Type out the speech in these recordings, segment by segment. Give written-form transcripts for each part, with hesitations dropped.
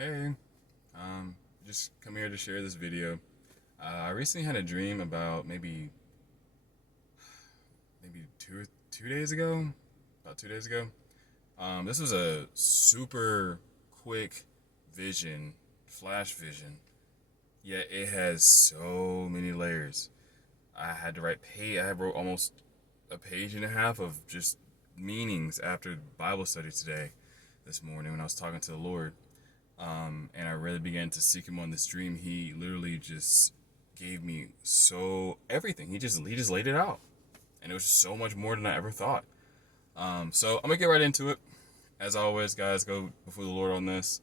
Hey, um, just come here to share this video. I recently had a dream about maybe 2 days ago, about 2 days ago. This was a super quick vision, flash vision. Yet it has so many layers. I had to write I wrote almost a page and a half of just meanings after Bible study today, this morning when I was talking to the Lord. And I really began to seek him on this dream. He literally just gave me everything. He just laid it out, and it was so much more than I ever thought. So I'm gonna get right into it. As always, guys, go before the Lord on this.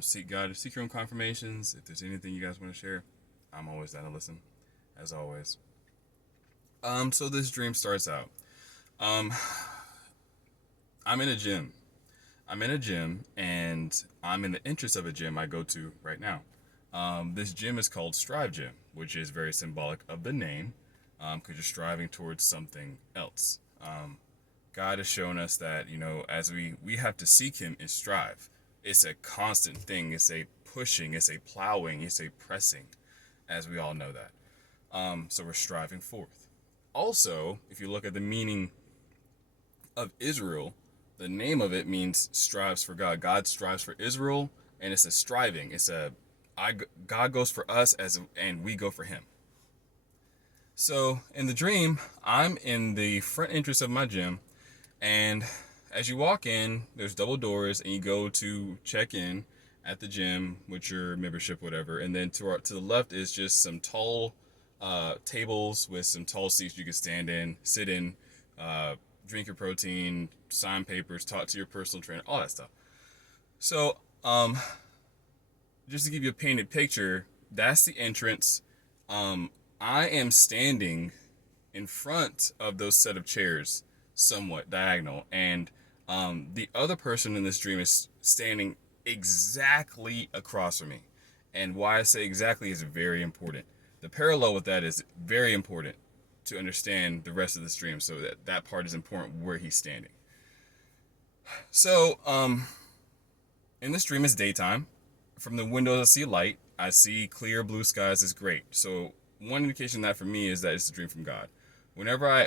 Seek God, seek your own confirmations. If there's anything you guys want to share, I'm always down to listen. As always. So this dream starts out. Um, I'm in a gym. And I'm in the interest of a gym I go to right now. This gym is called Strive Gym, which is very symbolic of the name, because you're striving towards something else. God has shown us that, as we have to seek Him and strive. It's a constant thing. It's a pushing. It's a plowing. It's a pressing, as we all know that. So we're striving forth. Also, if you look at the meaning of Israel, the name of it means strives for God. God strives for Israel, and it's a striving. God goes for us and we go for Him. So in the dream, I'm in the front entrance of my gym, and as you walk in, there's double doors, and you go to check in at the gym with your membership, whatever. And then to the left is just some tall tables with some tall seats you can sit in, drink your protein, sign papers, talk to your personal trainer, all that stuff. So, just to give you a painted picture, that's the entrance. I am standing in front of those set of chairs, somewhat diagonal, and the other person in this dream is standing exactly across from me. And why I say exactly is very important. The parallel with that is very important to understand the rest of the stream, so that part is important where he's standing. So, in this dream is daytime. From the windows I see light. I see clear blue skies is great. So one indication of that for me is that it's a dream from God.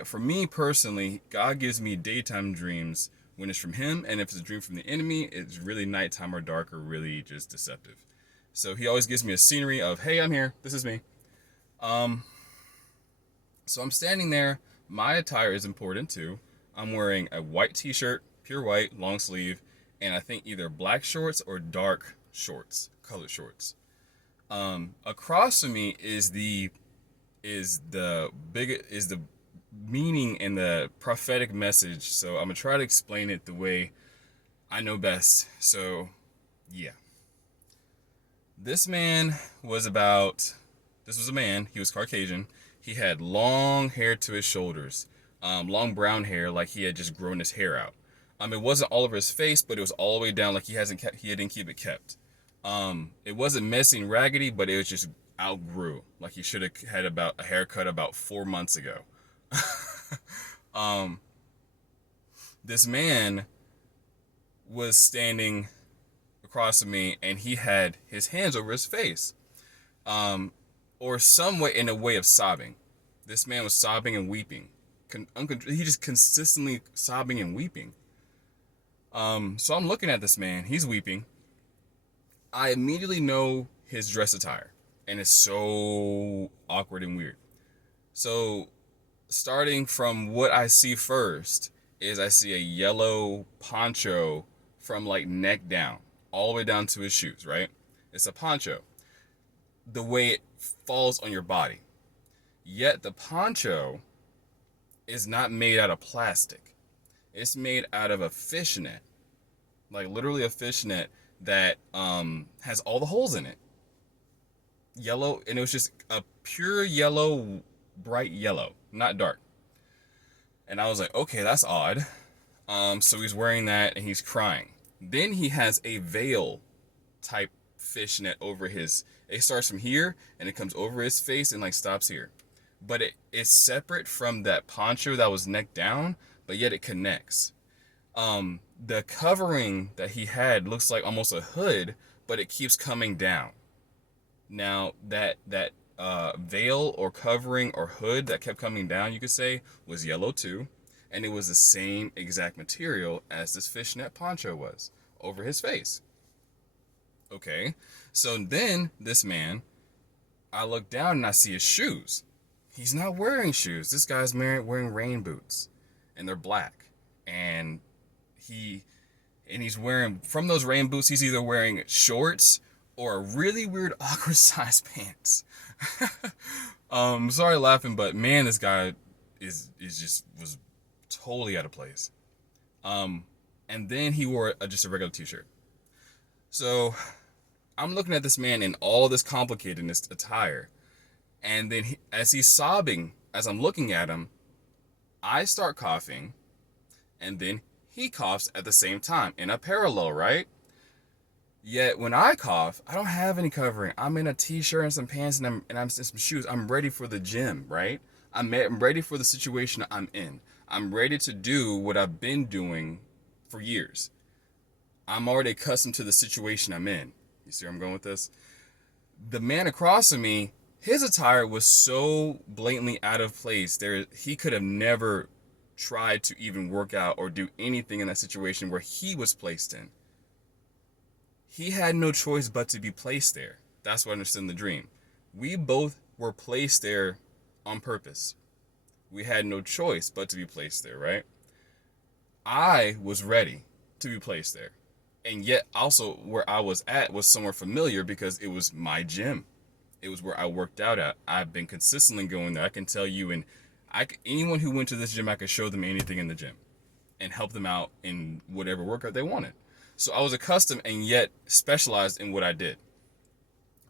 For me personally, God gives me daytime dreams when it's from Him, and if it's a dream from the enemy, it's really nighttime or dark or really just deceptive. So He always gives me a scenery of, hey, I'm here. This is me. So I'm standing there. My attire is important too. I'm wearing a white t-shirt, pure white, long sleeve, and I think either black shorts or dark shorts, colored shorts. Across from me is the meaning and the prophetic message. So I'm gonna try to explain it the way I know best. So yeah, this was a man. He was Caucasian. He had long hair to his shoulders, long brown hair, like he had just grown his hair out. It wasn't all over his face, but it was all the way down, like he didn't keep it kept. It wasn't messy and raggedy, but it was just outgrew, like he should have had about a haircut about 4 months ago. This man was standing across from me, and he had his hands over his face. Or some way, in a way of sobbing. This man was sobbing and weeping. He just consistently sobbing and weeping. So I'm looking at this man. He's weeping. I immediately know his dress attire, and it's so awkward and weird. So starting from what I see first is I see a yellow poncho from like neck down, all the way down to his shoes, right? It's a poncho. The way it falls on your body. Yet the poncho is not made out of plastic. It's made out of a fishnet. Like literally a fishnet that has all the holes in it. Yellow, and it was just a pure yellow, bright yellow, not dark. And I was like, okay, that's odd. So he's wearing that and he's crying. Then he has a veil type fishnet over it starts from here and it comes over his face and like stops here. But it's separate from that poncho that was neck down, but yet it connects. The covering that he had looks like almost a hood, but it keeps coming down. Now that veil or covering or hood that kept coming down, you could say, was yellow too, and it was the same exact material as this fishnet poncho was over his face. Okay, so then this man, I look down and I see his shoes. He's not wearing shoes. This guy's wearing rain boots, and they're black, and he he's wearing, from those rain boots, he's either wearing shorts or a really weird awkward size pants. Sorry laughing, but man, this guy is just was totally out of place. And then he wore just a regular t-shirt. So I'm looking at this man in all this complicatedness attire, and then as he's sobbing, as I'm looking at him, I start coughing, and then he coughs at the same time in a parallel, right? Yet when I cough, I don't have any covering. I'm in a t-shirt and some pants, and I'm in some shoes. I'm ready for the gym, right? I'm ready for the situation I'm in. I'm ready to do what I've been doing for years. I'm already accustomed to the situation I'm in. You see where I'm going with this? The man across from me, his attire was so blatantly out of place. He could have never tried to even work out or do anything in that situation where he was placed in. He had no choice but to be placed there. That's what I understood in the dream. We both were placed there on purpose. We had no choice but to be placed there, right? I was ready to be placed there. And yet also where I was at was somewhere familiar because it was my gym. It was where I worked out at. I've been consistently going there. I can tell you, and anyone who went to this gym, I could show them anything in the gym and help them out in whatever workout they wanted. So I was accustomed and yet specialized in what I did.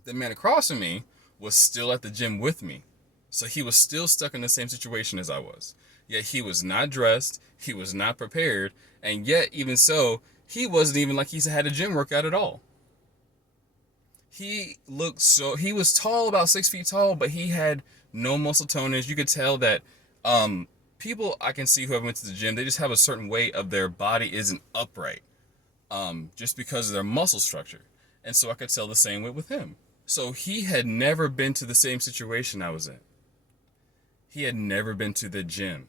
The man across from me was still at the gym with me. So he was still stuck in the same situation as I was. Yet he was not dressed, he was not prepared, and yet even so, he wasn't even like he had a gym workout at all. He was tall, about 6 feet tall, but he had no muscle toners. You could tell that people I can see who have went to the gym, they just have a certain way of their body isn't upright, just because of their muscle structure. And so I could tell the same way with him. So he had never been to the same situation I was in. He had never been to the gym.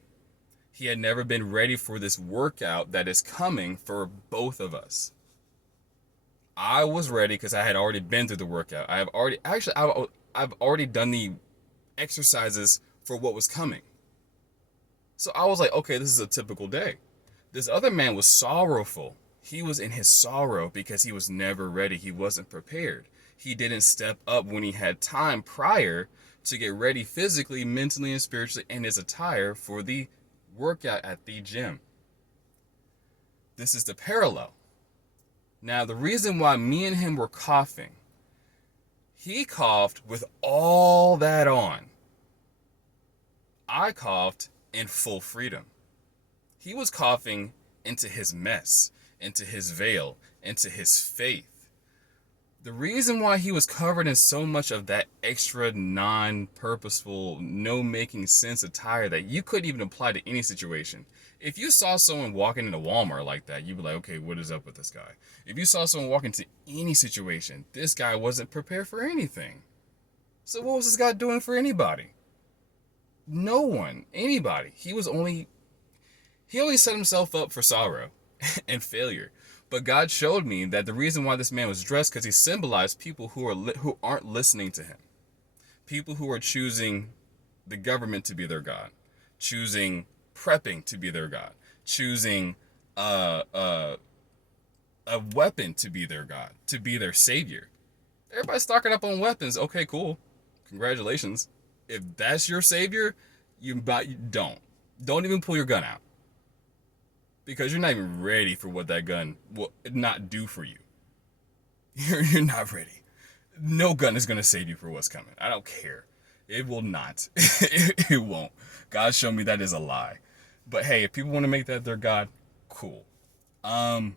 He had never been ready for this workout that is coming for both of us. I was ready because I had already been through the workout. I've already done the exercises for what was coming. So I was like, okay, this is a typical day. This other man was sorrowful. He was in his sorrow because he was never ready. He wasn't prepared. He didn't step up when he had time prior to get ready physically, mentally, and spiritually in his attire for the workout at the gym. This is the parallel. Now, the reason why me and him were coughing, he coughed with all that on. I coughed in full freedom. He was coughing into his mess, into his veil, into his faith. The reason why he was covered in so much of that extra non-purposeful, no making sense attire that you couldn't even apply to any situation. If you saw someone walking into Walmart like that, you'd be like, okay, what is up with this guy? If you saw someone walk into any situation, this guy wasn't prepared for anything. So what was this guy doing for anybody? No one, anybody. He only set himself up for sorrow and failure. But God showed me that the reason why this man was dressed, because he symbolized people who aren't listening to him. People who are choosing the government to be their God, choosing prepping to be their God, choosing a weapon to be their God, to be their savior. Everybody's stocking up on weapons. Okay, cool. Congratulations. If that's your savior, you don't even pull your gun out. Because you're not even ready for what that gun will not do for you. You're not ready. No gun is going to save you for what's coming. I don't care. It will not. It won't. God showed me that is a lie. But hey, if people want to make that their God, cool. Anyways,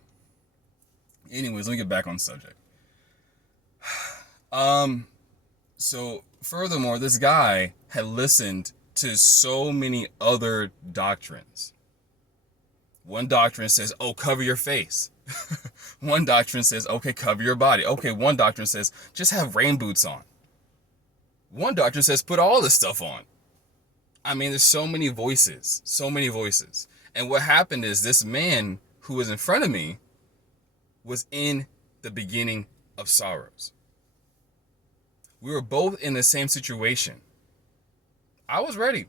let me get back on subject. So furthermore, this guy had listened to so many other doctrines. One doctrine says, oh, cover your face. One doctrine says, okay, cover your body. Okay, one doctrine says, just have rain boots on. One doctrine says, put all this stuff on. I mean, there's so many voices, so many voices. And what happened is this man who was in front of me was in the beginning of sorrows. We were both in the same situation. I was ready.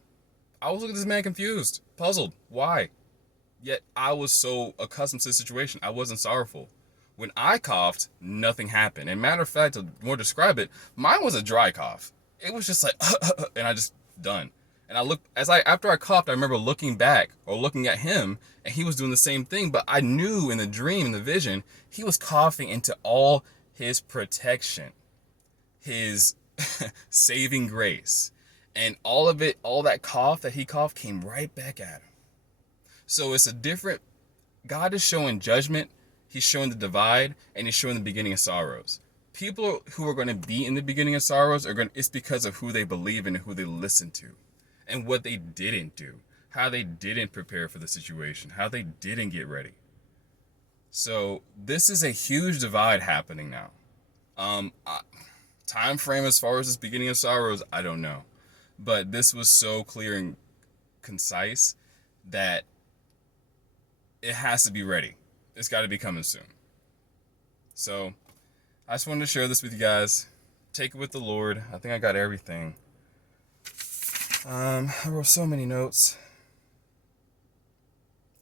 I was looking at this man confused, puzzled. Why? Yet I was so accustomed to the situation. I wasn't sorrowful. When I coughed, nothing happened. And matter of fact, to more describe it, mine was a dry cough. It was just like, and I just done. And I looked after I coughed, I remember looking back or looking at him, and he was doing the same thing. But I knew in the dream, in the vision, he was coughing into all his protection, his saving grace, and all of it, all that cough that he coughed came right back at him. So it's a different. God is showing judgment. He's showing the divide, and he's showing the beginning of sorrows. People who are going to be in the beginning of sorrows it's because of who they believe in and who they listen to, and what they didn't do, how they didn't prepare for the situation, how they didn't get ready. So this is a huge divide happening now. Time frame as far as this beginning of sorrows, I don't know, but this was so clear and concise that it has to be ready. It's got to be coming soon. So I just wanted to share this with you guys. Take it with the Lord. I think I got everything. I wrote so many notes.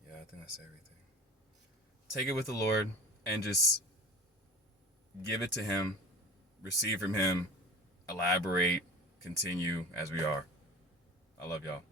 Yeah, I think that's everything. Take it with the Lord and just give it to him, receive from him, elaborate, continue as we are. I love y'all.